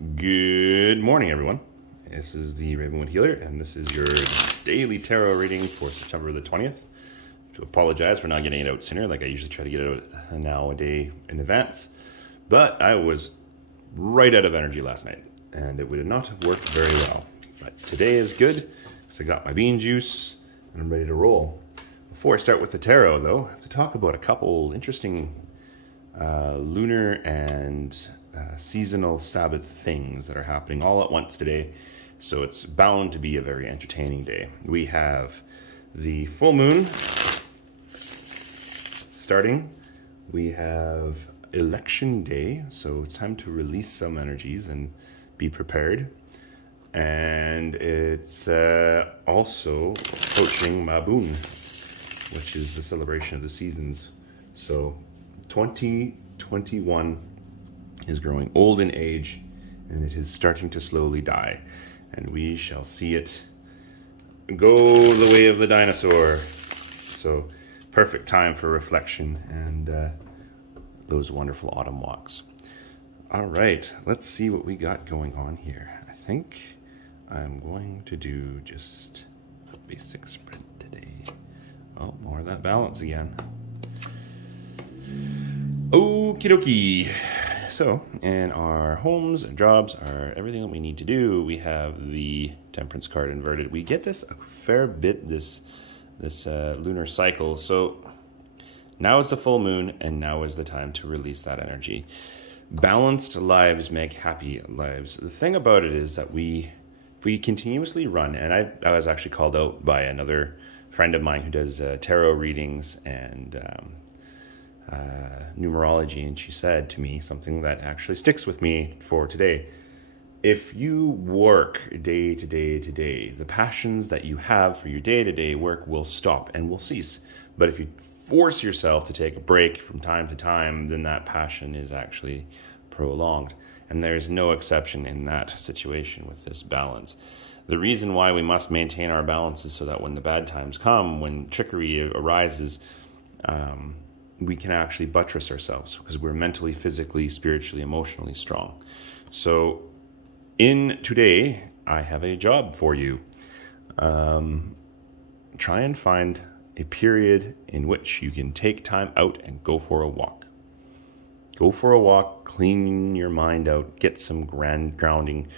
Good morning, everyone. This is the Ravenwood Healer, and this is your daily tarot reading for September the 20th. To apologize for not getting it out sooner, like I usually try to get it out now a day in advance. But I was right out of energy last night, and it would not have worked very well. But today is good, because I got my bean juice, and I'm ready to roll. Before I start with the tarot, though, I have to talk about a couple interesting lunar and seasonal Sabbath things that are happening all at once today. So it's bound to be a very entertaining day. We have the full moon starting. We have election day, so it's time to release some energies and be prepared. And it's also approaching Maboon, which is the celebration of the seasons. So 2021 is growing old in age, and it is starting to slowly die, and we shall see it go the way of the dinosaur. So perfect time for reflection and those wonderful autumn walks. All right, let's see what we got going on here. I think I'm going to do just a basic spread today. Oh, more of that balance again. Okie dokie. So, in our homes and jobs, everything that we need to do, we have the Temperance card inverted. We get this a fair bit this lunar cycle. So now is the full moon, and now is the time to release that energy. Balanced lives make happy lives. The thing about it is that if we continuously run, and I was actually called out by another friend of mine who does tarot readings and numerology, and she said to me something that actually sticks with me for today. If you work day to day to day, the passions that you have for your day-to-day work will stop and will cease. But if you force yourself to take a break from time to time, then that passion is actually prolonged. And there's no exception in that situation with this balance. The reason why we must maintain our balance is so that when the bad times come, when trickery arises, we can actually buttress ourselves because we're mentally, physically, spiritually, emotionally strong. So in today, I have a job for you. Try and find a period in which you can take time out and go for a walk. Go for a walk, clean your mind out, get some grounding.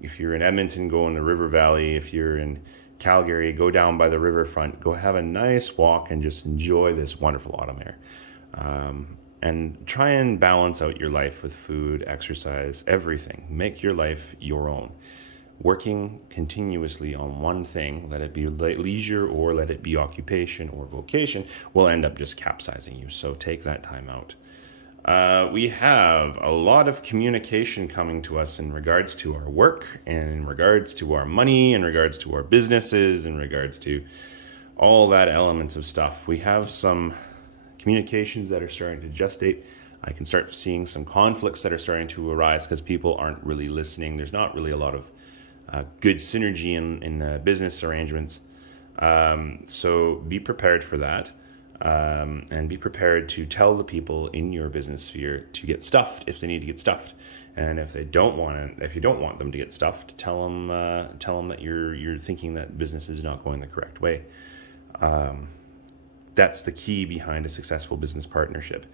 If you're in Edmonton, go in the river valley. If you're in Calgary, go down by the riverfront. Go have a nice walk and just enjoy this wonderful autumn air. And try and balance out your life with food, exercise, everything. Make your life your own. Working continuously on one thing, let it be leisure or let it be occupation or vocation, will end up just capsizing you. So take that time out. We have a lot of communication coming to us in regards to our work, and in regards to our money, in regards to our businesses, in regards to all that elements of stuff. We have some communications that are starting to gestate. I can start seeing some conflicts that are starting to arise because people aren't really listening. There's not really a lot of good synergy in business arrangements. So be prepared for that. And be prepared to tell the people in your business sphere to get stuffed if they need to get stuffed, and if you don't want them to get stuffed, tell them that you're thinking that business is not going the correct way. That's the key behind a successful business partnership.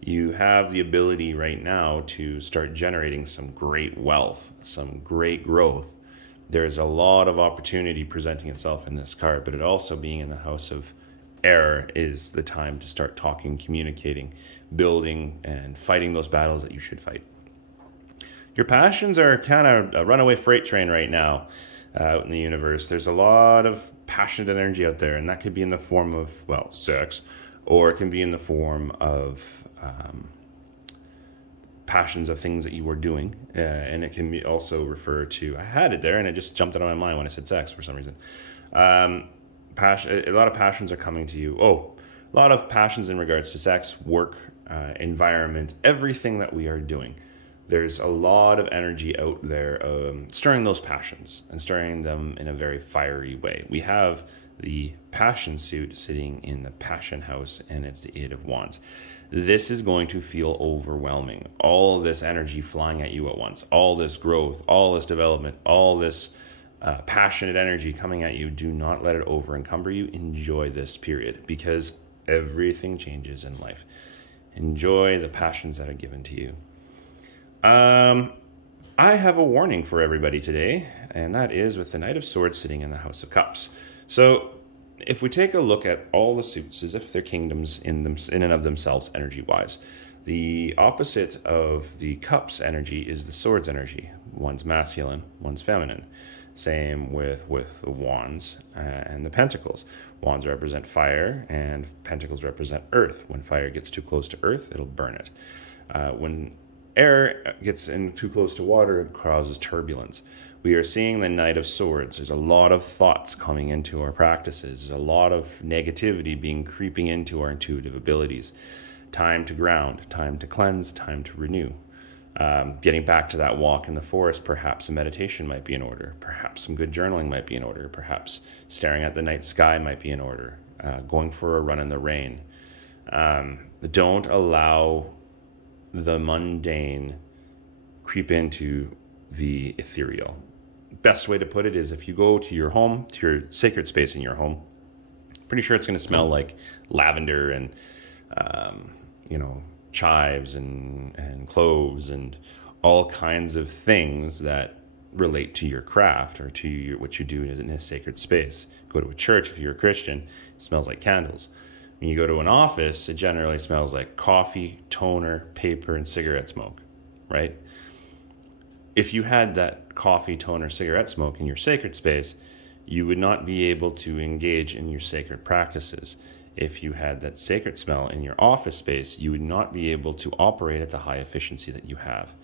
You have the ability right now to start generating some great wealth, some great growth. There's a lot of opportunity presenting itself in this card, but it also being in the house of air is the time to start talking, communicating, building, and fighting those battles that you should fight. Your passions are kind of a runaway freight train right now out in the universe. There's a lot of passionate energy out there, and that could be in the form of, well, sex, or it can be in the form of passions of things that you are doing, and it can be also refer to, I had it there and it just jumped out of my mind when I said sex for some reason. A lot of passions are coming to you. A lot of passions in regards to sex, work, environment, everything that we are doing. There's a lot of energy out there stirring those passions and stirring them in a very fiery way. We have the passion suit sitting in the passion house, and it's the Eight of Wands. this is going to feel overwhelming. All this energy flying at you at once, all this growth, all this development, all this passionate energy coming at you. Do not let it over encumber you. Enjoy this period, because everything changes in life. Enjoy the passions that are given to you. I have a warning for everybody today, and that is with the Knight of Swords sitting in the House of Cups. So if we take a look at all the suits as if they're kingdoms in and of themselves, energy-wise, the opposite of the Cups energy is the Swords energy. One's masculine, one's feminine. Same with the Wands and the Pentacles. Wands represent fire, and Pentacles represent earth. When fire gets too close to earth, it'll burn it. When air gets in too close to water, it causes turbulence. We are seeing the Knight of Swords. There's a lot of thoughts coming into our practices. There's a lot of negativity creeping into our intuitive abilities. Time to ground, time to cleanse, time to renew. Getting back to that walk in the forest, perhaps a meditation might be in order. Perhaps some good journaling might be in order. Perhaps staring at the night sky might be in order. Going for a run in the rain. Don't allow the mundane creep into the ethereal. Best way to put it is, if you go to your home, to your sacred space in your home, pretty sure it's going to smell like lavender and chives and cloves and all kinds of things that relate to your craft or to what you do in a sacred space. Go to a church, if you're a Christian, it smells like candles. When you go to an office, it generally smells like coffee, toner, paper, and cigarette smoke, right? If you had that coffee, toner, cigarette smoke in your sacred space, you would not be able to engage in your sacred practices. If you had that sacred smell in your office space, you would not be able to operate at the high efficiency that you have.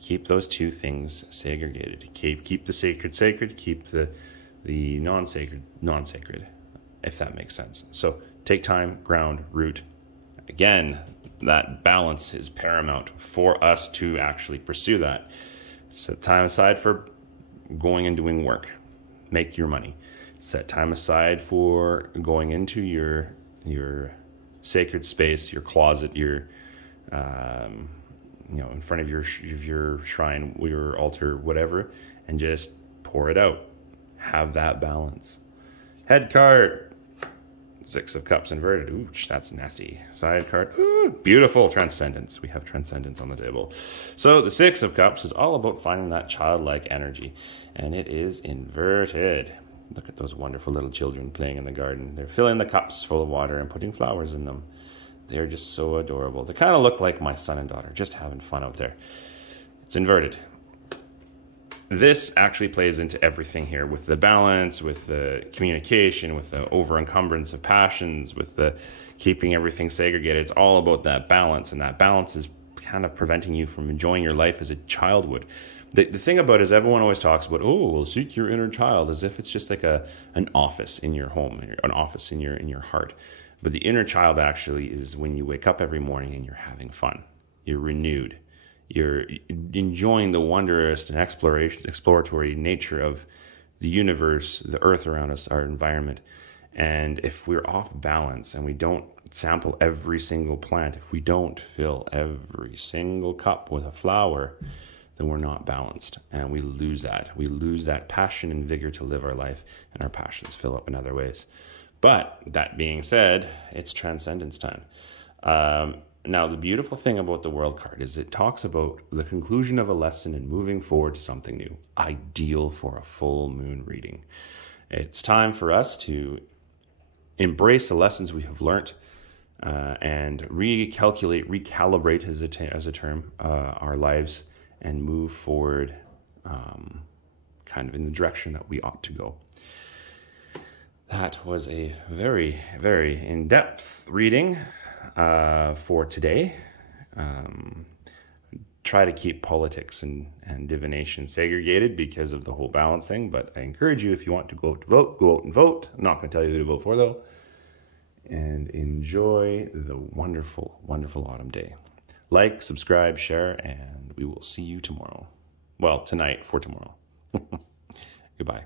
Keep those two things segregated. Keep the sacred sacred, keep the non-sacred non-sacred, if that makes sense. So take time, ground, root. Again, that balance is paramount for us to actually pursue that. Set time aside for going and doing work. Make your money. Set time aside for going into your sacred space, your closet, your in front of your shrine, your altar, whatever, and just pour it out. Have that balance. Head card. Six of Cups inverted. Ooh, that's nasty. Side card. Ooh, beautiful. Transcendence. We have transcendence on the table. So the Six of Cups is all about finding that childlike energy, and it is inverted. Look at those wonderful little children playing in the garden. They're filling the cups full of water and putting flowers in them. They're just so adorable. They kind of look like my son and daughter, just having fun out there. It's inverted. This actually plays into everything here, with the balance, with the communication, with the over-encumbrance of passions, with the keeping everything segregated. It's all about that balance, and that balance is kind of preventing you from enjoying your life as a child would. The thing about it is, everyone always talks about, oh, well, seek your inner child, as if it's just like an office in your home, an office in your heart. But the inner child actually is when you wake up every morning and you're having fun. You're renewed. You're enjoying the wondrous and exploratory nature of the universe, the earth around us, our environment. And if we're off balance and we don't sample every single plant, if we don't fill every single cup with a flower, then we're not balanced, and we lose that. We lose that passion and vigor to live our life, and our passions fill up in other ways. But that being said, it's transcendence time. Now, the beautiful thing about the World card is it talks about the conclusion of a lesson and moving forward to something new, ideal for a full moon reading. It's time for us to embrace the lessons we have learnt and recalibrate as a term, our lives, and move forward kind of in the direction that we ought to go. That was a very, very in-depth reading for today. Try to keep politics and divination segregated because of the whole balance thing, but I encourage you, if you want to go out to vote, go out and vote. I'm not going to tell you who to vote for, though. And enjoy the wonderful, wonderful autumn day. Like, subscribe, share, and we will see you tomorrow. Well, tonight for tomorrow. Goodbye.